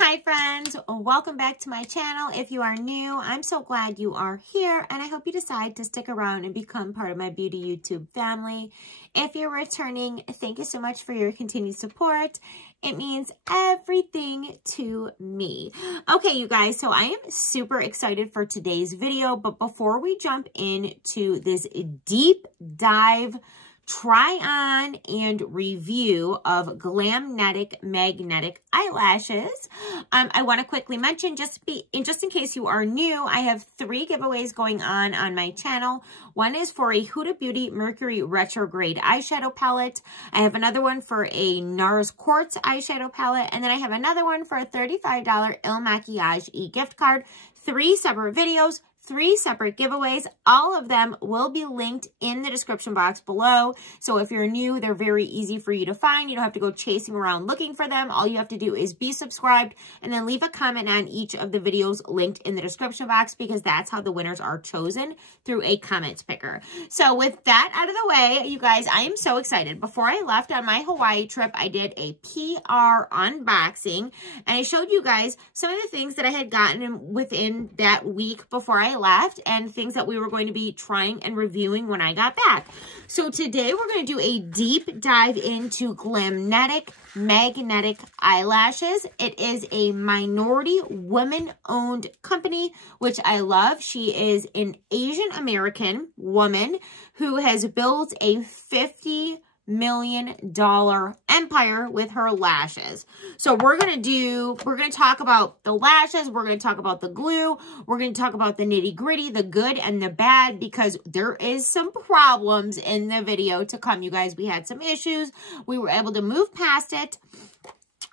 Hi friends, welcome back to my channel. If you are new, I'm so glad you are here and I hope you decide to stick around and become part of my beauty YouTube family. If you're returning, thank you so much for your continued support. It means everything to me. Okay, you guys, so I am super excited for today's video, but before we jump into this deep dive try on and review of Glamnetic magnetic eyelashes, I want to quickly mention, just in case you are new, I have 3 giveaways going on my channel. One is for a Huda Beauty Mercury Retrograde eyeshadow palette. I have another one for a NARS Quartz eyeshadow palette, and then I have another one for a $35 Il Makiage e-gift card. 3 separate videos, 3 separate giveaways. All of them will be linked in the description box below. So if you're new, they're very easy for you to find. You don't have to go chasing around looking for them. All you have to do is be subscribed and then leave a comment on each of the videos linked in the description box, because that's how the winners are chosen, through a comment picker. So with that out of the way, you guys, I am so excited. Before I left on my Hawaii trip, I did a PR unboxing and I showed you guys some of the things that I had gotten within that week before I left and things that we were going to be trying and reviewing when I got back. So today we're going to do a deep dive into Glamnetic magnetic eyelashes. It is a minority women-owned company, which I love. She is an Asian American woman who has built a $50 million empire with her lashes. So we're going to talk about the lashes. We're going to talk about the glue. We're going to talk about the nitty gritty, the good and the bad, because there is some problems in the video to come. You guys, we had some issues. We were able to move past it.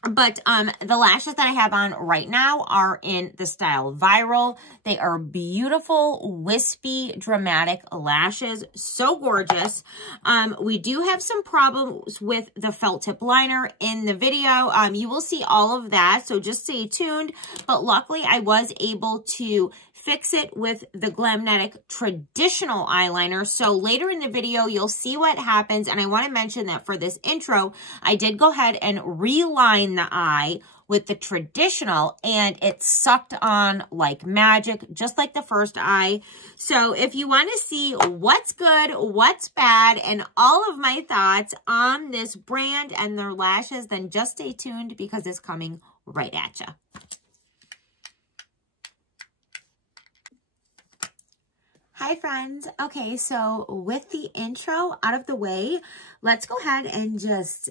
But the lashes that I have on right now are in the style Viral. They are beautiful, wispy, dramatic lashes. So gorgeous. We do have some problems with the felt tip liner in the video. You will see all of that, so just stay tuned. But luckily, I was able to fix it with the Glamnetic traditional eyeliner. So later in the video, you'll see what happens. And I want to mention that for this intro, I did go ahead and reline the eye with the traditional, and it sucked on like magic, just like the first eye. So if you want to see what's good, what's bad, and all of my thoughts on this brand and their lashes, then just stay tuned, because it's coming right at you. Hi friends. Okay, so with the intro out of the way, let's go ahead and just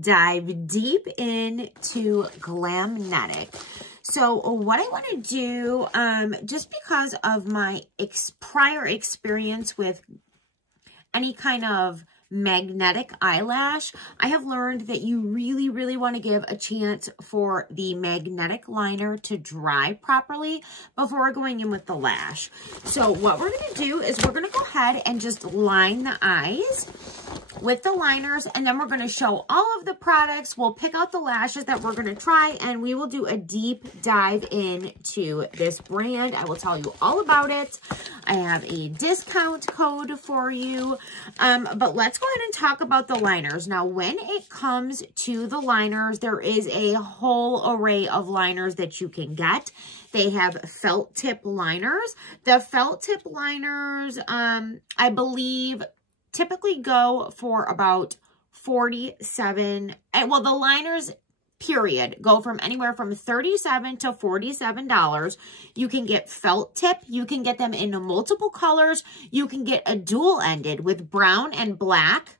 dive deep into Glamnetic. So what I want to do, just because of my prior experience with any kind of magnetic eyelash, I have learned that you really, really want to give a chance for the magnetic liner to dry properly before going in with the lash. So what we're going to do is we're going to go ahead and just line the eyes with the liners, and then we're going to show all of the products. We'll pick out the lashes that we're going to try, and we will do a deep dive into this brand. I will tell you all about it. I have a discount code for you, but let's go ahead and talk about the liners. Now, when it comes to the liners, there is a whole array of liners that you can get. They have felt tip liners. The felt tip liners, I believe, typically go for about $47. Well, the liners, period, go from anywhere from $37 to $47. You can get felt tip. You can get them in multiple colors. You can get a dual-ended with brown and black.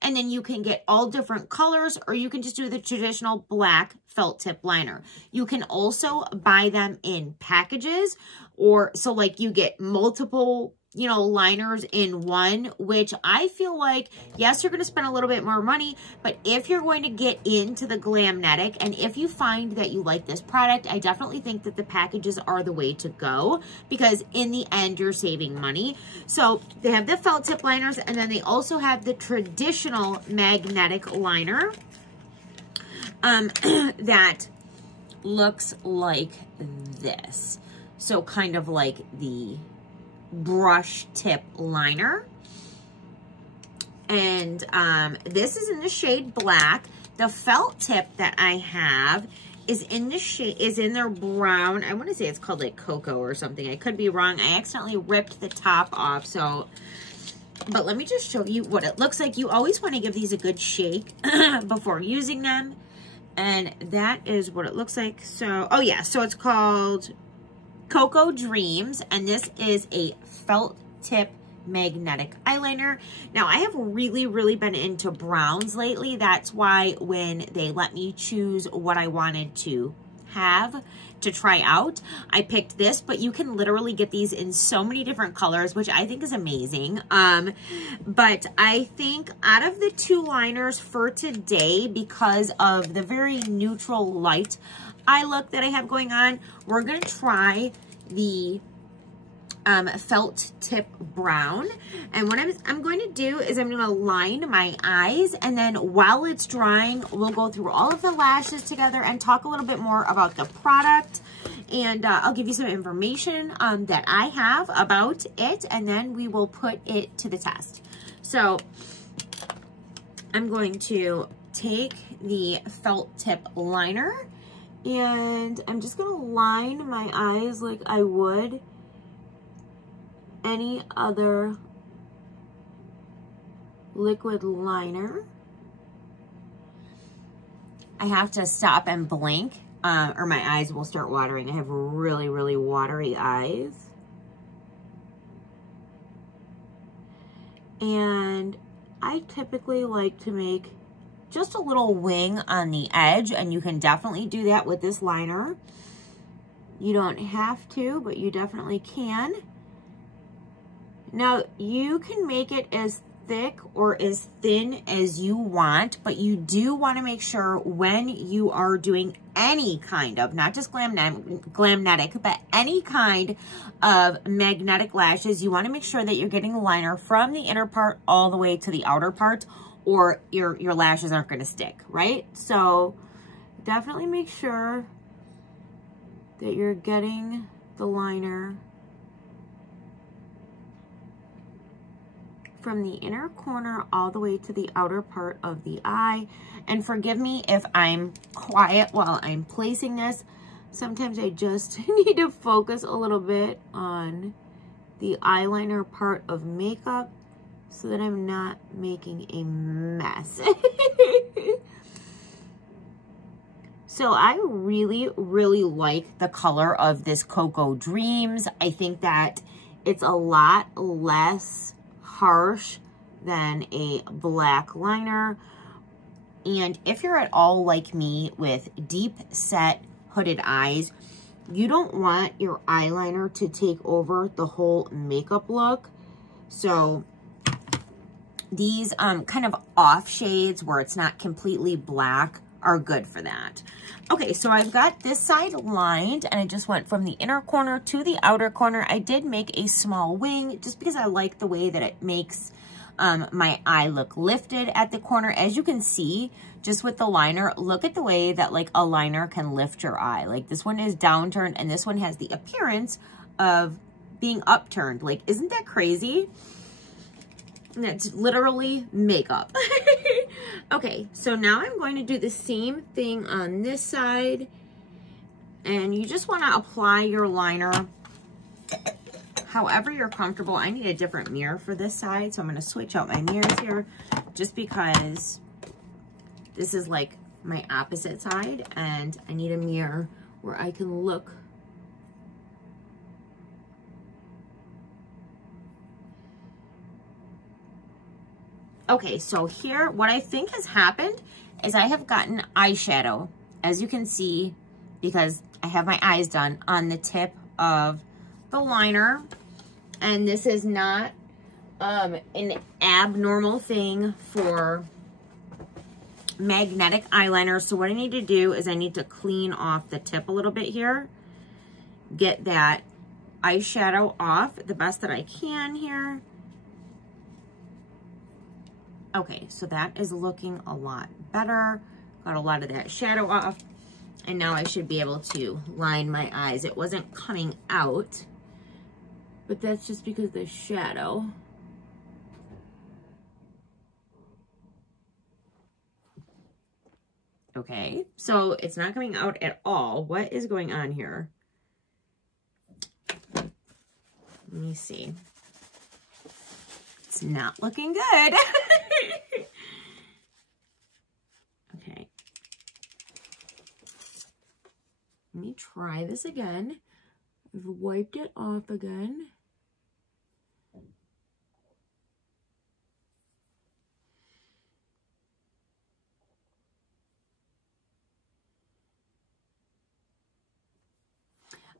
And then you can get all different colors, or you can just do the traditional black felt tip liner. You can also buy them in packages, or so like you get multiple, you know, liners in one, which I feel like, yes, you're going to spend a little bit more money, but if you're going to get into the Glamnetic, and if you find that you like this product, I definitely think that the packages are the way to go, because in the end, you're saving money. So they have the felt tip liners, and then they also have the traditional magnetic liner that looks like this. So kind of like the brush tip liner. And this is in the shade black. The felt tip that I have is in the shade, is in their brown. I want to say it's called like cocoa or something. I could be wrong. I accidentally ripped the top off, so, but let me just show you what it looks like. You always want to give these a good shake before using them. And that is what it looks like. So, oh yeah, so it's called Cocoa Dreams, and this is a felt tip magnetic eyeliner. Now, I have really been into browns lately. That's why when they let me choose what I wanted to have to try out, I picked this, but you can literally get these in so many different colors, which I think is amazing. But I think out of the two liners for today, because of the very neutral light eye look that I have going on, we're gonna try the felt tip brown. And what I'm going to do is I'm going to line my eyes, and then while it's drying, we'll go through all of the lashes together and talk a little bit more about the product. And I'll give you some information that I have about it, and then we will put it to the test. So I'm going to take the felt tip liner, and I'm just going to line my eyes like I would any other liquid liner. I have to stop and blink or my eyes will start watering. I have really watery eyes. And I typically like to make just a little wing on the edge, and you can definitely do that with this liner. You don't have to, but you definitely can. Now, you can make it as thick or as thin as you want, but you do want to make sure when you are doing any kind of, not just Glamnetic, but any kind of magnetic lashes, you want to make sure that you're getting the liner from the inner part all the way to the outer part, or your lashes aren't going to stick, right? So definitely make sure that you're getting the liner from the inner corner all the way to the outer part of the eye. And forgive me if I'm quiet while I'm placing this. Sometimes I just need to focus a little bit on the eyeliner part of makeup so that I'm not making a mess. So I really like the color of this Cocoa Dreams. I think that it's a lot less harsh than a black liner. And if you're at all like me with deep set hooded eyes, you don't want your eyeliner to take over the whole makeup look. So these kind of off shades where it's not completely black are good for that. Okay, so I've got this side lined, and I just went from the inner corner to the outer corner. I did make a small wing just because I like the way that it makes my eye look lifted at the corner. As you can see, just with the liner, look at the way that like a liner can lift your eye. Like this one is downturned, and this one has the appearance of being upturned. Like, isn't that crazy? And that's literally makeup. Okay, so now I'm going to do the same thing on this side. And you just want to apply your liner however you're comfortable. I need a different mirror for this side, so I'm going to switch out my mirrors here just because this is like my opposite side, and I need a mirror where I can look. Okay, so here, what I think has happened is I have gotten eyeshadow, as you can see, because I have my eyes done, on the tip of the liner. And this is not an abnormal thing for magnetic eyeliner. So what I need to do is I need to clean off the tip a little bit here, get that eyeshadow off the best that I can here. Okay, so that is looking a lot better. Got a lot of that shadow off. And now I should be able to line my eyes. It wasn't coming out, but that's just because of the shadow. Okay, so it's not coming out at all. What is going on here? Let me see. It's not looking good. Okay. Let me try this again. I've wiped it off again.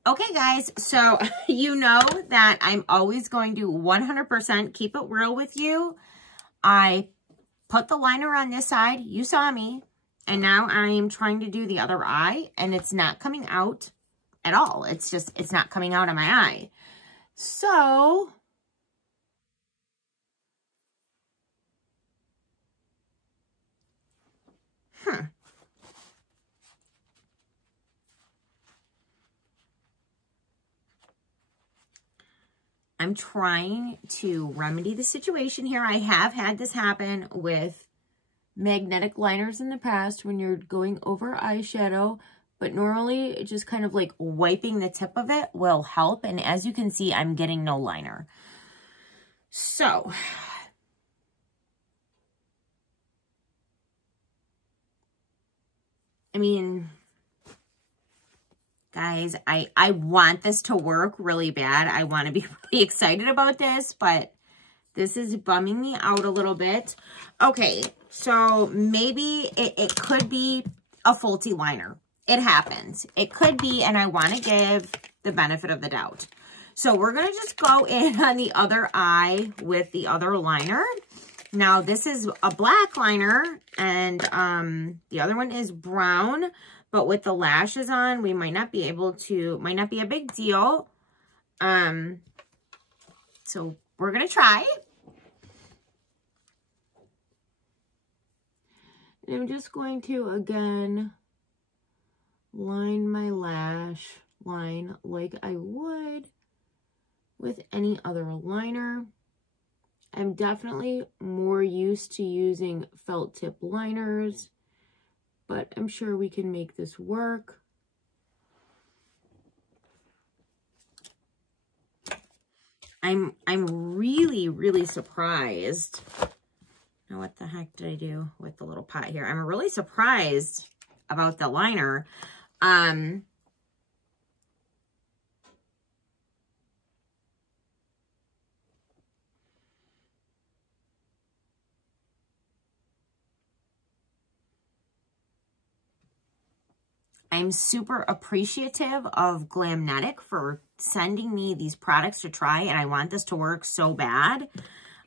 Okay, guys, so you know that I'm always going to 100% keep it real with you. I put the liner on this side. You saw me. And now I'm trying to do the other eye, and it's not coming out at all. It's not coming out of my eye. So, I'm trying to remedy the situation here. I have had this happen with magnetic liners in the past when you're going over eyeshadow, but normally just kind of like wiping the tip of it will help. And as you can see, I'm getting no liner. So, I mean, guys, I want this to work really bad. I want to be really excited about this, but this is bumming me out a little bit. Okay, so maybe it could be a faulty liner. It happens. It could be, and I want to give the benefit of the doubt. So we're going to just go in on the other eye with the other liner. Now, this is a black liner, and the other one is brown. But with the lashes on, we might not be able to, might not be a big deal. So we're going to try. And I'm just going to, again, line my lash line like I would with any other liner. I'm definitely more used to using felt tip liners, but I'm sure we can make this work. I'm really, really surprised. Now, what the heck did I do with the little pot here? I'm really surprised about the liner. I'm super appreciative of Glamnetic for sending me these products to try, and I want this to work so bad.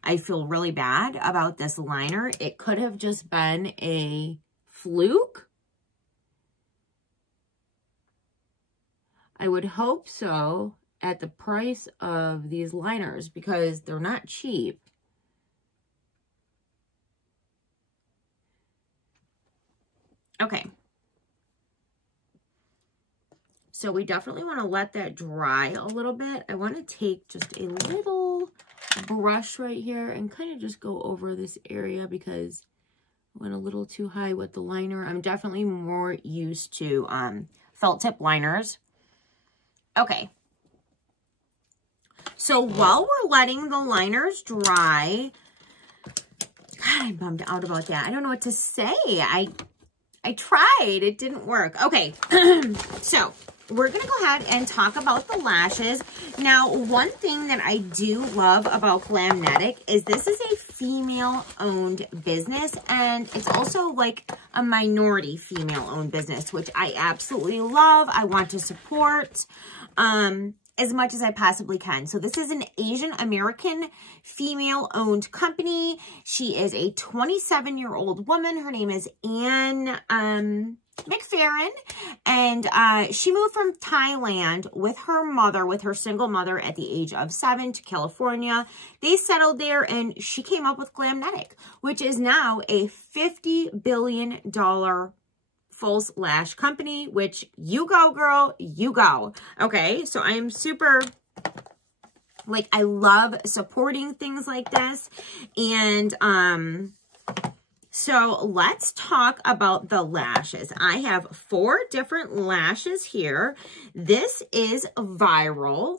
I feel really bad about this liner. It could have just been a fluke. I would hope so at the price of these liners because they're not cheap. Okay. So we definitely want to let that dry a little bit. I want to take just a little brush right here and kind of just go over this area because I went a little too high with the liner. I'm definitely more used to felt tip liners. Okay. So while we're letting the liners dry, God, I'm bummed out about that. I don't know what to say. I tried. It didn't work. Okay. So we're going to go ahead and talk about the lashes. Now, one thing that I do love about Glamnetic is this is a female-owned business, and it's also like a minority female-owned business, which I absolutely love. I want to support as much as I possibly can. So this is an Asian American female-owned company. She is a 27-year-old woman. Her name is Anne McFerrin, and she moved from Thailand with her mother, with her single mother at the age of 7 to California. They settled there, and she came up with Glamnetic, which is now a $50 billion false lash company, which you go, girl, you go. Okay, so I'm super, like, I love supporting things like this. And So let's talk about the lashes. I have 4 different lashes here. This is Viral.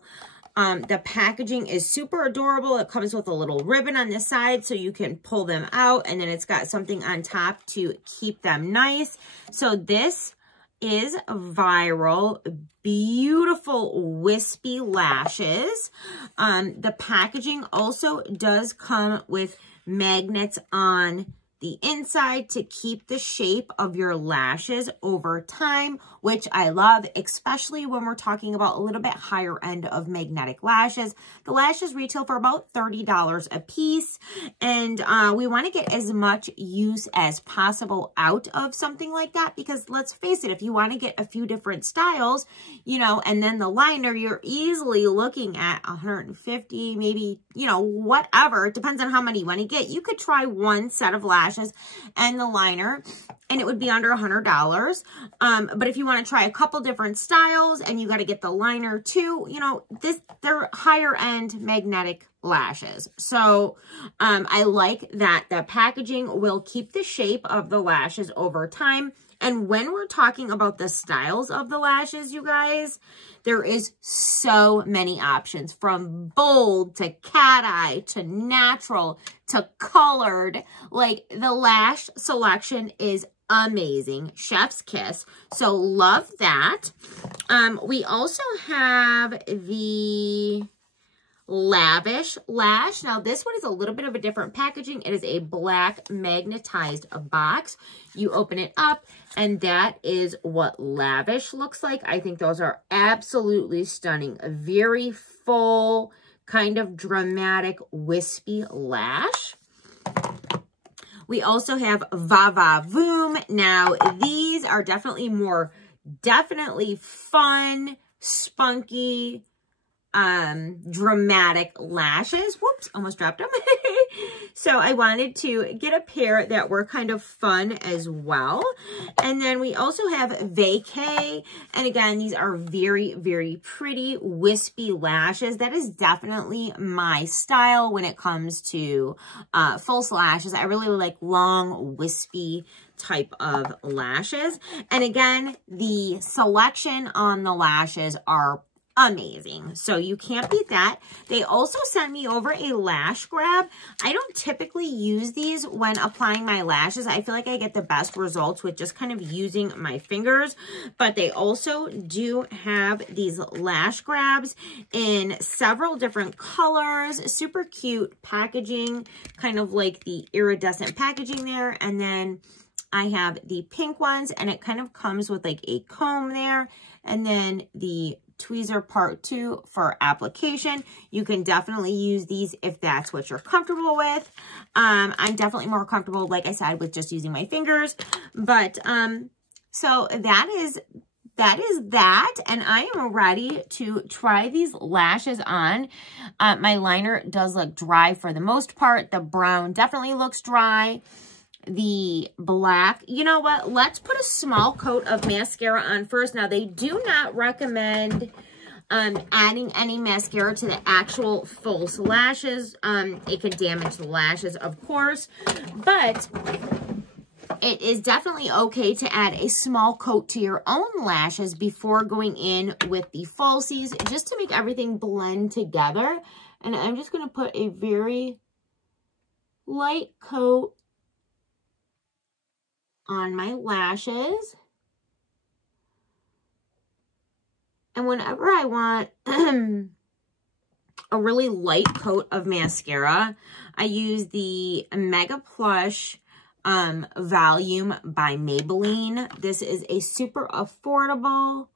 The packaging is super adorable. It comes with a little ribbon on the side so you can pull them out, and then it's got something on top to keep them nice. So this is Viral. Beautiful wispy lashes. The packaging also does come with magnets on the inside to keep the shape of your lashes over time, which I love, especially when we're talking about a little bit higher end of magnetic lashes. The lashes retail for about $30 a piece, and we want to get as much use as possible out of something like that, because let's face it, if you want to get a few different styles, you know, and then the liner, you're easily looking at $150, maybe, you know, whatever. It depends on how many you want to get. You could try one set of lashes and the liner, and it would be under $100. But if you want to try a couple different styles and you got to get the liner too, you know, they're higher end magnetic lashes. So I like that the packaging will keep the shape of the lashes over time. And when we're talking about the styles of the lashes, you guys, there is so many options, from bold to cat eye to natural to colored. Like, the lash selection is amazing. Chef's kiss. So love that. We also have the Lavish Lash. Now, this one is a little bit of a different packaging. It is a black magnetized box. You open it up, and that is what Lavish looks like. I think those are absolutely stunning. A very full, kind of dramatic, wispy lash. We also have Va Va Voom. Now, these are definitely fun, spunky, dramatic lashes. Whoops, almost dropped them. So I wanted to get a pair that were kind of fun as well. And then we also have Vacay. And again, these are very, very pretty wispy lashes. That is definitely my style when it comes to false lashes. I really like long, wispy type of lashes. And again, the selection on the lashes are amazing. So you can't beat that. They also sent me over a lash grab. I don't typically use these when applying my lashes. I feel like I get the best results with just kind of using my fingers, but they also do have these lash grabs in several different colors. Super cute packaging, kind of like the iridescent packaging there. And then I have the pink ones, and it kind of comes with like a comb there, and then the tweezer part 2 for application. You can definitely use these if that's what you're comfortable with. I'm definitely more comfortable, like I said, with just using my fingers. But so that is that, and I am ready to try these lashes on. My liner does look dry for the most part. The brown definitely looks dry. The black, you know what, let's put a small coat of mascara on first. Now, they do not recommend adding any mascara to the actual false lashes. It could damage the lashes, of course, but it is definitely okay to add a small coat to your own lashes before going in with the falsies, just to make everything blend together. And I'm just going to put a very light coat on my lashes. And whenever I want a really light coat of mascara, I use the Mega Plush Volume by Maybelline. This is a super affordable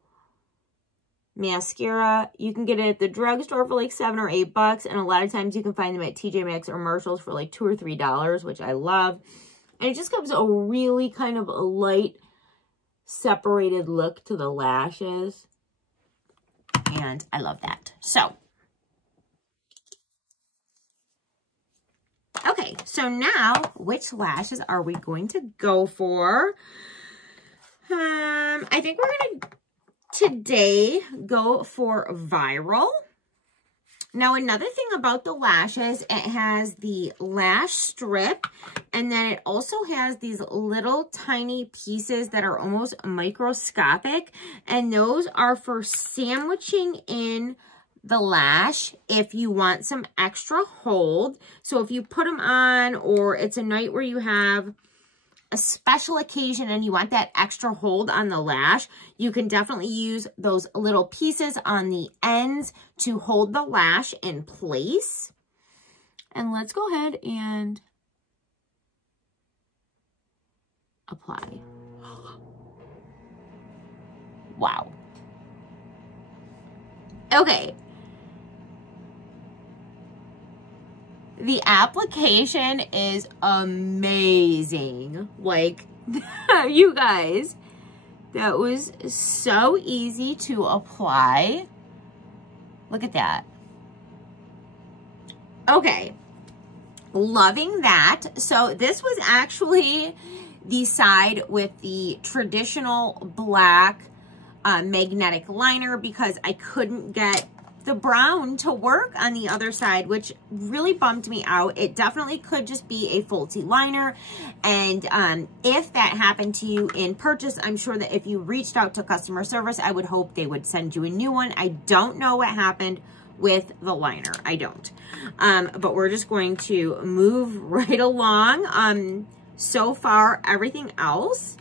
mascara. You can get it at the drugstore for like $7 or $8, and a lot of times you can find them at TJ Maxx or Marshalls for like $2 or $3, which I love. And it just gives a really kind of a light, separated look to the lashes. And I love that. So, okay, so now, which lashes are we going to go for? I think we're going to today go for Viral. Now, another thing about the lashes, it has the lash strip, and then it also has these little tiny pieces that are almost microscopic, and those are for sandwiching in the lash if you want some extra hold. So if you put them on, or it's a night where you have a special occasion and you want that extra hold on the lash, you can definitely use those little pieces on the ends to hold the lash in place. And let's go ahead and apply. Wow. Okay. The application is amazing. Like, you guys, that was so easy to apply. Look at that. Okay, loving that. So this was actually the side with the traditional black magnetic liner, because I couldn't get the brown to work on the other side, which really bummed me out. It definitely could just be a faulty liner. And if that happened to you in purchase, I'm sure that if you reached out to customer service, I would hope they would send you a new one. I don't know what happened with the liner. I don't. But we're just going to move right along. So far, everything else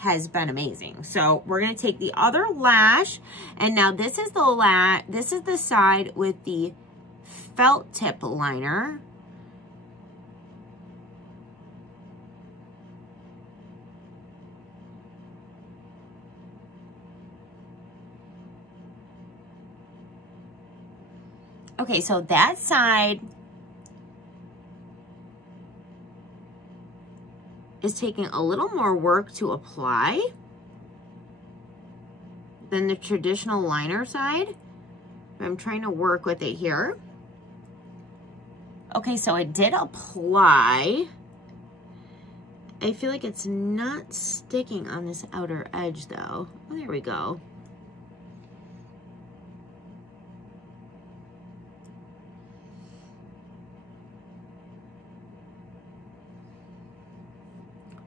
has been amazing. So we're going to take the other lash, and now this is the side with the felt tip liner. Okay, so that side is taking a little more work to apply than the traditional liner side. I'm trying to work with it here. Okay, so it did apply. I feel like it's not sticking on this outer edge though. Oh, there we go.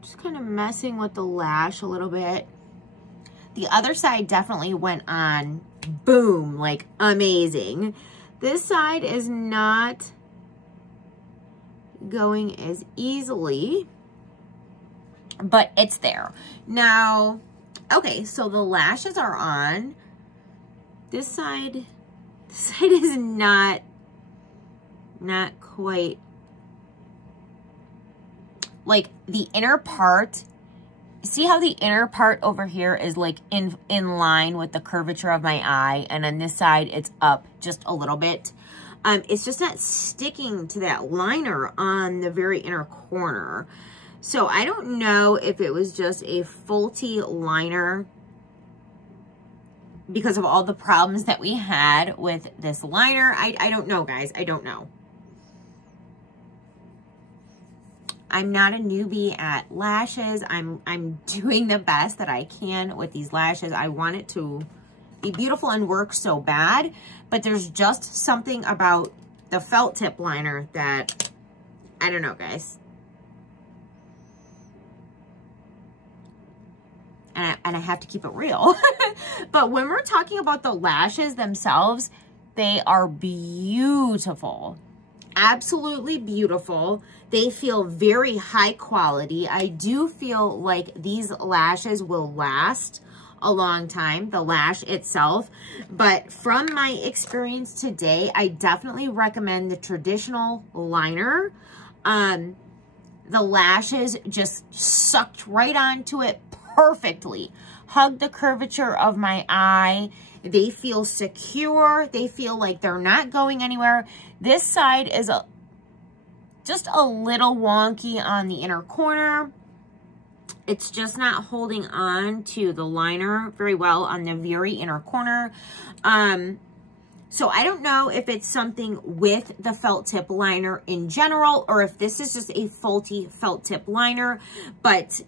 Just kind of messing with the lash a little bit. The other side definitely went on, boom, like amazing. This side is not going as easily, but it's there. Now, okay, so the lashes are on. This side is not quite. Like the inner part, see how the inner part over here is like in line with the curvature of my eye, and on this side it's up just a little bit. It's just not sticking to that liner on the very inner corner. So I don't know if it was just a faulty liner because of all the problems that we had with this liner. I don't know, guys. I don't know. I'm not a newbie at lashes. I'm doing the best that I can with these lashes. I want it to be beautiful and work so bad, but there's just something about the felt tip liner that, I don't know, guys. And I have to keep it real. But when we're talking about the lashes themselves, they are beautiful. Absolutely beautiful. They feel very high quality. I do feel like these lashes will last a long time, the lash itself. But from my experience today, I definitely recommend the traditional liner. The lashes just sucked right onto it perfectly. Hug the curvature of my eye. They feel secure. They feel like they're not going anywhere. This side is just a little wonky on the inner corner. It's just not holding on to the liner very well on the very inner corner. So I don't know if it's something with the felt tip liner in general, or if this is just a faulty felt tip liner, but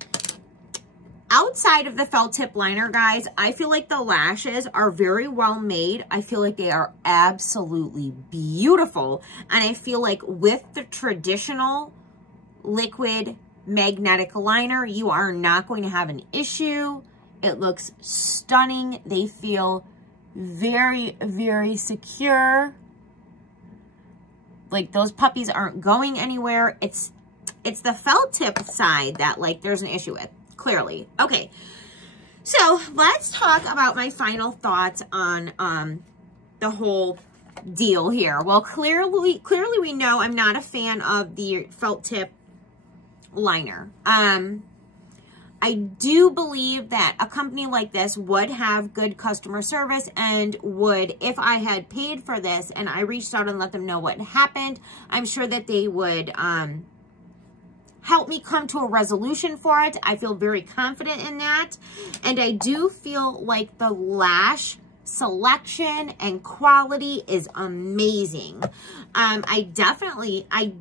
outside of the felt tip liner, guys, I feel like the lashes are very well made. I feel like they are absolutely beautiful. And I feel like with the traditional liquid magnetic liner, you are not going to have an issue. It looks stunning. They feel very, very secure. Like those puppies aren't going anywhere. It's the felt tip side that like there's an issue with, clearly. Okay, so let's talk about my final thoughts on the whole deal here. Well, clearly we know I'm not a fan of the felt tip liner. I do believe that a company like this would have good customer service and would, if I had paid for this and I reached out and let them know what happened, I'm sure that they would help me come to a resolution for it. I feel very confident in that. And I do feel like the lash selection and quality is amazing. I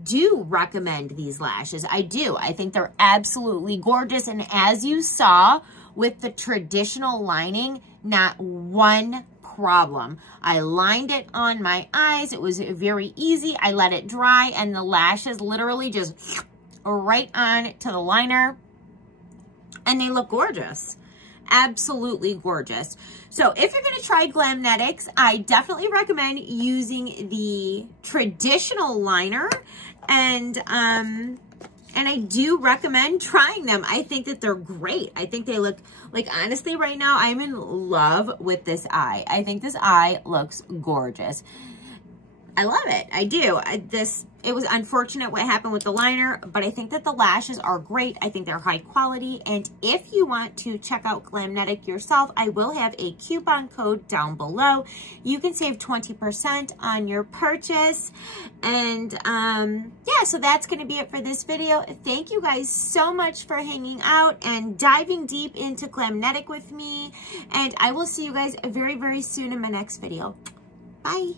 do recommend these lashes. I do. I think they're absolutely gorgeous. And as you saw with the traditional lining, not one problem. I lined it on my eyes. It was very easy. I let it dry and the lashes literally just right on to the liner. And they look gorgeous. Absolutely gorgeous. So if you're going to try Glamnetics, I definitely recommend using the traditional liner, and I do recommend trying them. I think that they're great. I think they look like, honestly, right now I'm in love with this eye. I think this eye looks gorgeous. I love it. I do. It was unfortunate what happened with the liner, but I think that the lashes are great. I think they're high quality. And if you want to check out Glamnetic yourself, I will have a coupon code down below. You can save 20% on your purchase. And yeah, so that's going to be it for this video. Thank you guys so much for hanging out and diving deep into Glamnetic with me. And I will see you guys very, very soon in my next video. Bye.